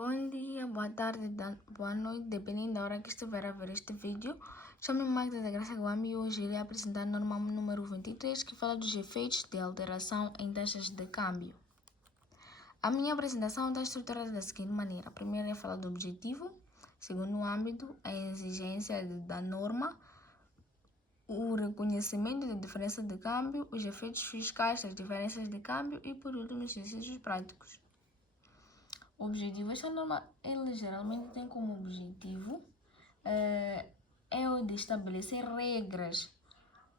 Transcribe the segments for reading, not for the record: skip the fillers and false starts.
Bom dia, boa tarde, boa noite, dependendo da hora que estiver a ver este vídeo. Chamo-me Magda da Graça Guami e hoje irei apresentar a norma número 23, que fala dos efeitos de alteração em taxas de câmbio. A minha apresentação está estruturada da seguinte maneira. Primeiro é falar do objetivo, segundo âmbito, a exigência da norma, o reconhecimento da diferença de câmbio, os efeitos fiscais das diferenças de câmbio e, por último, os exercícios práticos. O objetivo, esta norma, ele geralmente tem como objetivo o de estabelecer regras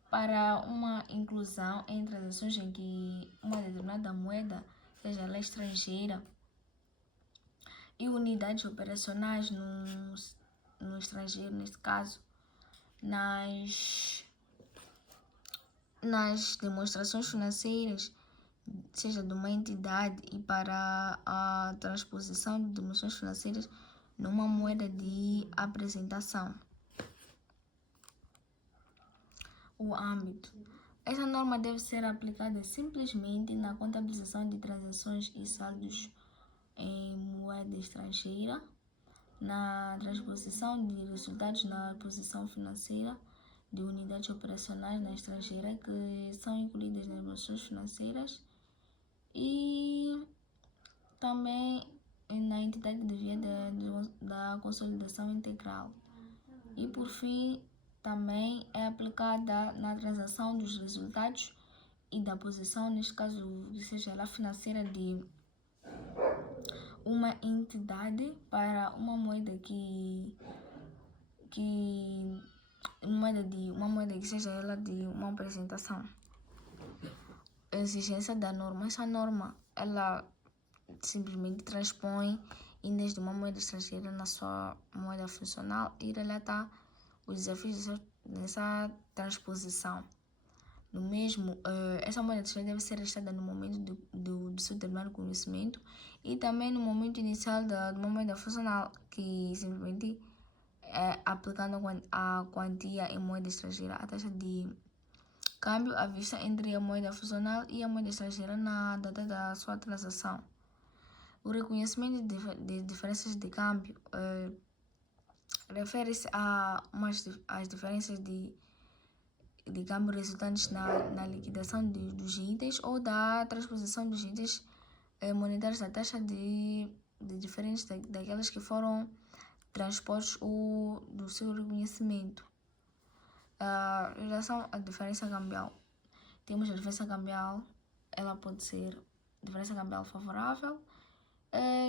para uma inclusão em transações em que uma determinada moeda, seja ela estrangeira, e unidades operacionais no estrangeiro, neste caso, nas demonstrações financeiras, seja de uma entidade, e para a transposição de demonstrações financeiras numa moeda de apresentação. O âmbito. Essa norma deve ser aplicada simplesmente na contabilização de transações e saldos em moeda estrangeira, na transposição de resultados na posição financeira de unidades operacionais na estrangeira que são incluídas nas demonstrações financeiras, e também na entidade de via da consolidação integral. E por fim, também é aplicada na transação dos resultados e da posição, neste caso, seja ela financeira, de uma entidade para uma moeda uma moeda que seja ela de uma apresentação. A exigência da norma. Essa norma, ela simplesmente transpõe índices de uma moeda estrangeira na sua moeda funcional e relata os desafios dessa transposição. No mesmo, essa moeda estrangeira deve ser registrada no momento do seu terminado conhecimento e também no momento inicial de uma moeda funcional, que simplesmente aplicando a quantia em moeda estrangeira, a taxa de câmbio à vista entre a moeda funcional e a moeda estrangeira na data da sua transação. O reconhecimento de diferenças de câmbio refere-se às diferenças de câmbio resultantes na liquidação dos itens ou da transposição dos itens monetários da taxa de diferentes daquelas que foram transpostos ou do seu reconhecimento. Em relação à diferença cambial, temos a diferença cambial, ela pode ser diferença cambial favorável,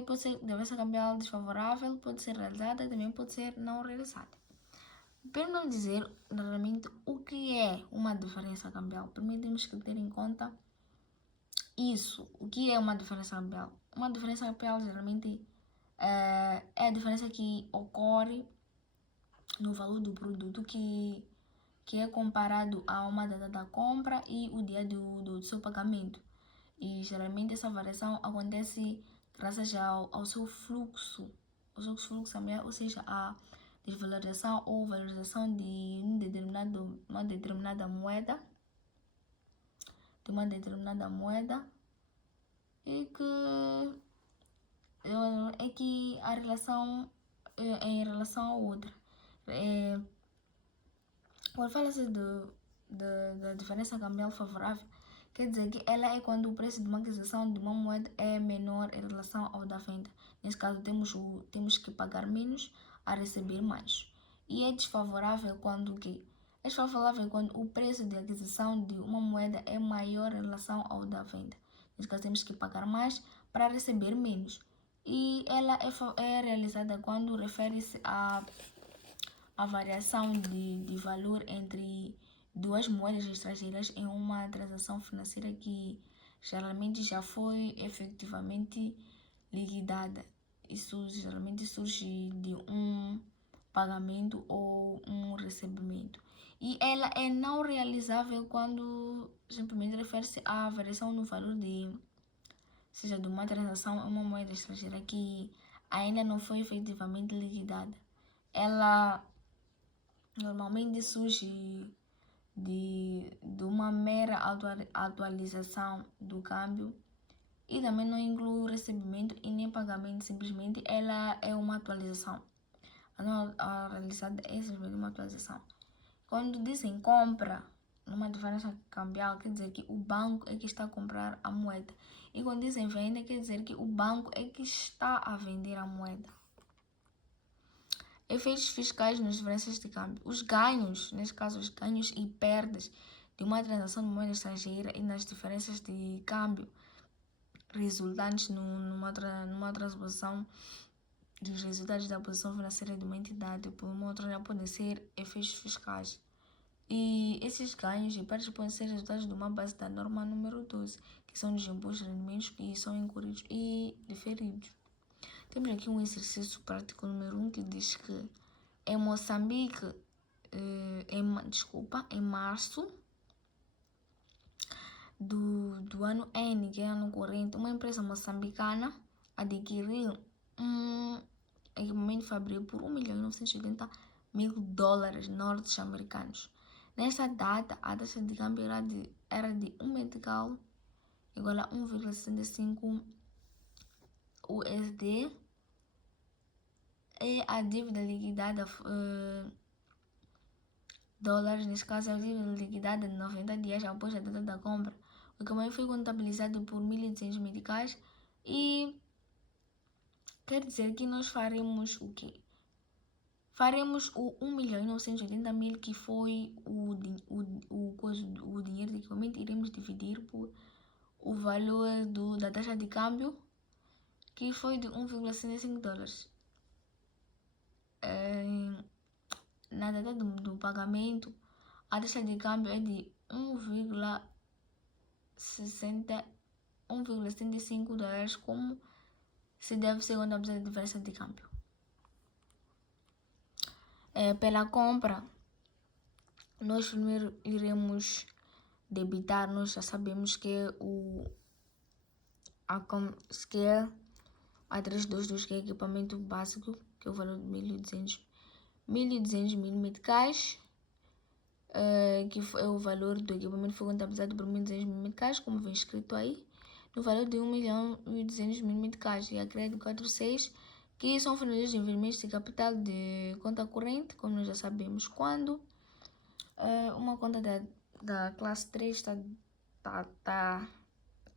pode ser diferença cambial desfavorável, pode ser realizada, também pode ser não realizada. Para não dizer realmente o que é uma diferença cambial, primeiro temos que ter em conta isso. O que é uma diferença cambial? Uma diferença cambial geralmente é a diferença que ocorre no valor do produto que é comparado a uma data da compra e o dia do seu pagamento. E geralmente essa variação acontece graças ao seu fluxo cambial, ou seja, a desvalorização ou valorização de uma determinada moeda, e que a relação em relação a outra. Quando fala-se da diferença cambial favorável, quer dizer que ela é quando o preço de uma aquisição de uma moeda é menor em relação ao da venda. Nesse caso, temos que pagar menos a receber mais. E é desfavorável quando o preço de aquisição de uma moeda é maior em relação ao da venda. Nesse caso, temos que pagar mais para receber menos. E ela é realizada quando refere-se a variação de valor entre duas moedas estrangeiras em uma transação financeira que geralmente já foi efetivamente liquidada. Isso geralmente surge de um pagamento ou um recebimento. E ela é não realizável quando simplesmente refere-se à variação no valor de uma transação em uma moeda estrangeira que ainda não foi efetivamente liquidada. Ela normalmente surge de uma mera atualização do câmbio e também não inclui o recebimento e nem pagamento, simplesmente ela é uma atualização. A realizada é simplesmente uma atualização. Quando dizem compra numa diferença cambial, quer dizer que o banco é que está a comprar a moeda. E quando dizem venda, quer dizer que o banco é que está a vender a moeda. Efeitos fiscais nas diferenças de câmbio. Os ganhos, neste caso os ganhos e perdas de uma transação de moeda estrangeira e nas diferenças de câmbio resultantes numa transposição dos resultados da posição financeira de uma entidade por uma outra podem ser efeitos fiscais. E esses ganhos e perdas podem ser resultados de uma base da norma número 12, que são os impostos de rendimentos que são incorridos e diferidos. Temos aqui um exercício prático número 1 que diz que em Moçambique, em março do ano N, que é ano corrente, uma empresa moçambicana adquiriu um equipamento fabril por $1.980.000 norte-americanos. Nesta data, a taxa de câmbio era de um metical igual a 1,65 USD e a dívida liquidada dólares, nesse caso a dívida liquidada de 90 dias após a data da compra. O equipamento foi contabilizado por 1.200 meticais e quer dizer que nós faremos o quê? Faremos o 1.980.000, que foi o dinheiro de equipamento, iremos dividir por o valor da taxa de câmbio, que foi de $1,65. Na data do pagamento, a taxa de câmbio é de $1,75, como se deve ser contabilizada a diferença de câmbio. Pela compra, nós primeiro iremos debitar, nós já sabemos que é a 322, que é equipamento básico, que é o valor de 1.200 meticais, que é o valor do equipamento, foi contabilizado por 1.200 meticais, como vem escrito aí, no valor de 1.200.000 meticais, e a crédito 46, que são fornecidos de investimentos de capital de conta corrente, como nós já sabemos. Quando uma conta da classe 3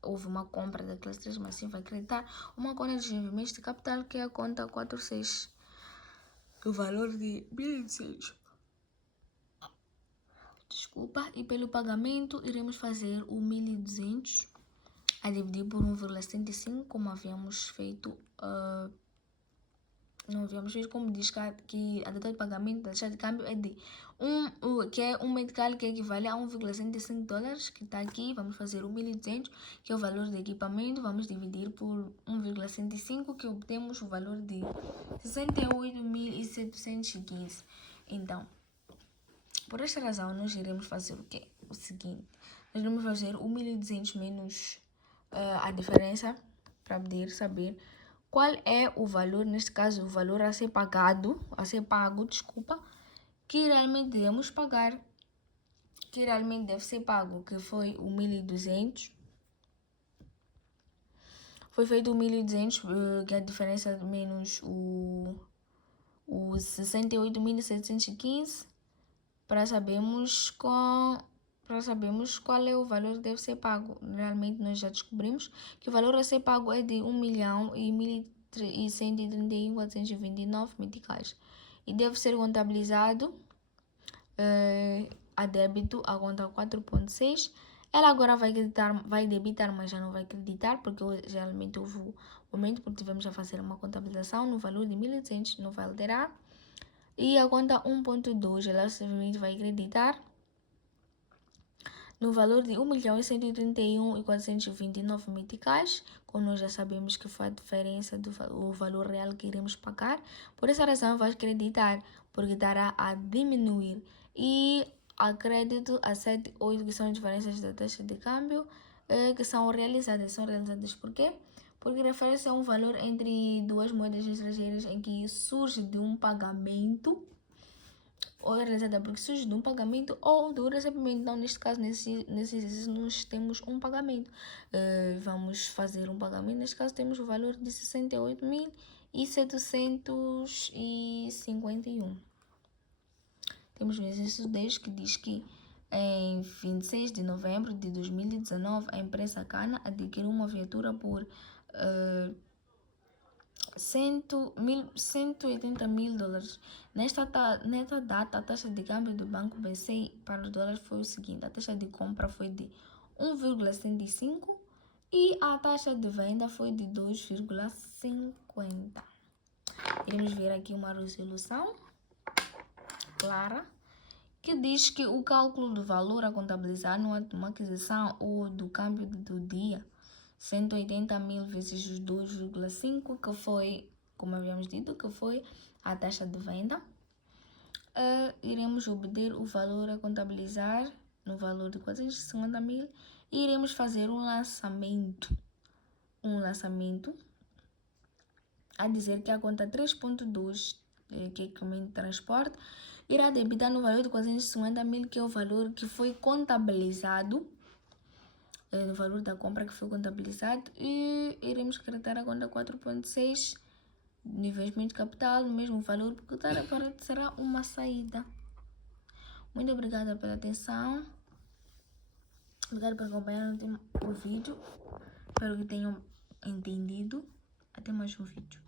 houve uma compra da classe 3, mas sim vai acreditar uma conta de investimentos de capital, que é a conta 46, do valor de 1.200. Desculpa, e pelo pagamento iremos fazer o 1.200 a dividir por 1,75, como havíamos feito. Não havíamos feito, como diz que a data de pagamento da taxa de câmbio é de que é um metical, que equivale a $1,65, que está aqui. Vamos fazer o 1.200, que é o valor do equipamento, vamos dividir por 1,65, que obtemos o valor de 68.715. Então, por esta razão, nós iremos fazer o quê? O seguinte: nós iremos fazer o 1.200 menos a diferença, para poder saber qual é o valor, neste caso, o valor a ser pago, que realmente devemos pagar, que realmente deve ser pago, que foi o 1.200. Foi feito o 1.200, que é a diferença menos o 68.715, para sabermos qual é o valor que deve ser pago. Realmente nós já descobrimos que o valor a ser pago é de 1.131.429 meticais e deve ser contabilizado a débito a conta 4.6. Ela agora vai debitar, mas já não vai creditar, porque geralmente houve o momento porque tivemos a fazer uma contabilização no valor de 1.200, não vai alterar. E a conta 1.2, ela simplesmente vai creditar no valor de 1.131.429 meticais, como nós já sabemos que foi a diferença do valor real que iremos pagar. Por essa razão vai creditar, porque dará a diminuir. E a crédito a 7,8, que são as diferenças da taxa de câmbio, que são realizadas. São realizadas por quê? Porque refere-se a um valor entre duas moedas estrangeiras em que surge de um pagamento ou é realizada porque surge de um pagamento ou do recebimento. Então, neste caso, nesse exercício, nós temos um pagamento. Vamos fazer um pagamento. Neste caso, temos o valor de 68.751. Temos o exercício 10 que diz que em 26 de novembro de 2019, a empresa Cana adquiriu uma viatura por 180 mil dólares. Nesta data, a taxa de câmbio do Banco BC para os dólares foi o seguinte: a taxa de compra foi de 1,75 e a taxa de venda foi de 2,50. Iremos ver aqui uma resolução clara que diz que o cálculo do valor a contabilizar no ato de uma aquisição ou do câmbio do dia 180 mil vezes os 2,5, que foi, como havíamos dito, que foi a taxa de venda. Iremos obter o valor a contabilizar no valor de 450 mil e iremos fazer um lançamento a dizer que a conta 3.2, que é equipamento de transporte, irá debitar no valor de 450 mil, que é o valor que foi contabilizado, no valor da compra que foi contabilizado, e iremos creditar a conta 4.6 no investimento de capital, no mesmo valor, porque será uma saída. Muito obrigada pela atenção. Obrigada por acompanhar o vídeo. Espero que tenham entendido. Até mais um vídeo.